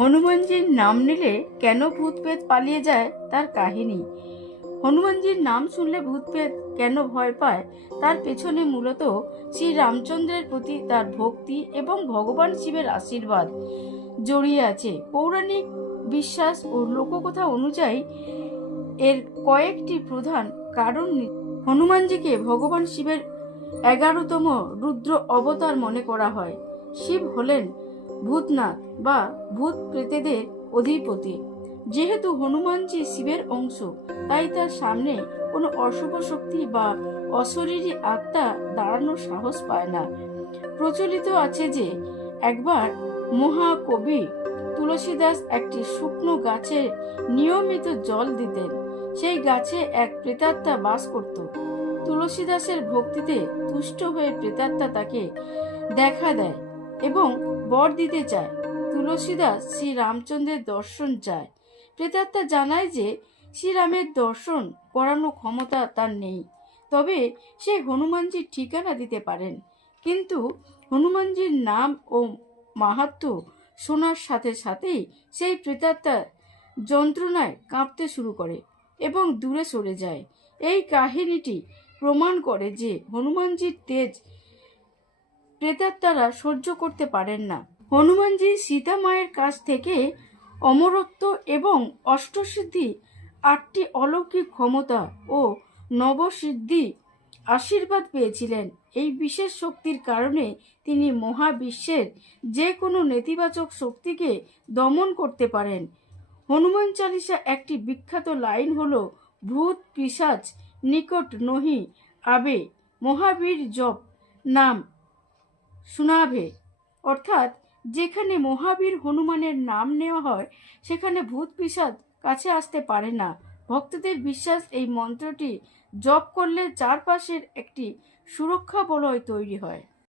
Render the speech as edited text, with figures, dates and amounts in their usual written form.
হনুমানজির নাম নিলে কেন ভূত প্রেত পালিয়ে যায় তার কাহিনী। হনুমানজির নাম শুনলে ভূত প্রেত কেন ভয় পায় তার পেছনে মূলত শ্রী রামচন্দ্রের প্রতি তার ভক্তি এবং ভগবান শিবের আশীর্বাদ জড়িয়ে আছে। পৌরাণিক বিশ্বাস ও লোককথা অনুযায়ী এর কয়েকটি প্রধান কারণ। হনুমানজিকে ভগবান শিবের 11তম রুদ্র অবতার মনে করা হয়। শিব হলেন ভূতনাথ বা ভূত প্রেতেদের অধিপতি। যেহেতু হনুমানজি শিবের অংশ, তাই তার সামনে কোনো অশুভ শক্তি বা অশরীরী আত্মা দাঁড়ানোর সাহস পায় না। প্রচলিত আছে যে একবার মহাকবি তুলসীদাস একটি শুকনো গাছে নিয়মিত জল দিতেন। সেই গাছে এক প্রেতাত্মা বাস করত। তুলসীদাসের ভক্তিতে তুষ্ট হয়ে প্রেতাত্মা তাকে দেখা দেয় এবং বর দিতে চায়। তুলসীদাস শ্রী রামচন্দ্রের দর্শন চায়। প্রেতাত্মা জানায় যে শ্রীরামের দর্শন করানো ক্ষমতা তার নেই, তবে সে হনুমানজির ঠিকানা দিতে পারেন। কিন্তু হনুমানজির নাম ও মাহাত্ম্য শোনার সাথে সাথেই সেই প্রেতাত্মা যন্ত্রণায় কাঁপতে শুরু করে এবং দূরে সরে যায়। এই কাহিনীটি প্রমাণ করে যে হনুমানজির তেজ প্রেতাত্মারা সহ্য করতে পারেন না। হনুমানজি সীতা মায়ের কাছ থেকে অমরত্ব এবং অষ্টসিদ্ধি, 8টি অলৌকিক ক্ষমতা ও নবসিদ্ধি আশীর্বাদ পেয়েছিলেন। এই বিশেষ শক্তির কারণে তিনি মহাবিশ্বের যে কোনো নেতিবাচক শক্তিকে দমন করতে পারেন। হনুমান চালিসা একটি বিখ্যাত লাইন হলো, ভূত পিশাচ নিকট নহি আবে, মহাবীর জপ নাম শুনাভে। অর্থাৎ যেখানে মহাবীর হনুমানের নাম নেওয়া হয় সেখানে ভূত পিশাচ কাছে আসতে পারে না। ভক্তদের বিশ্বাস এই মন্ত্রটি জপ করলে চারপাশের একটি সুরক্ষা বলয় তৈরি হয়।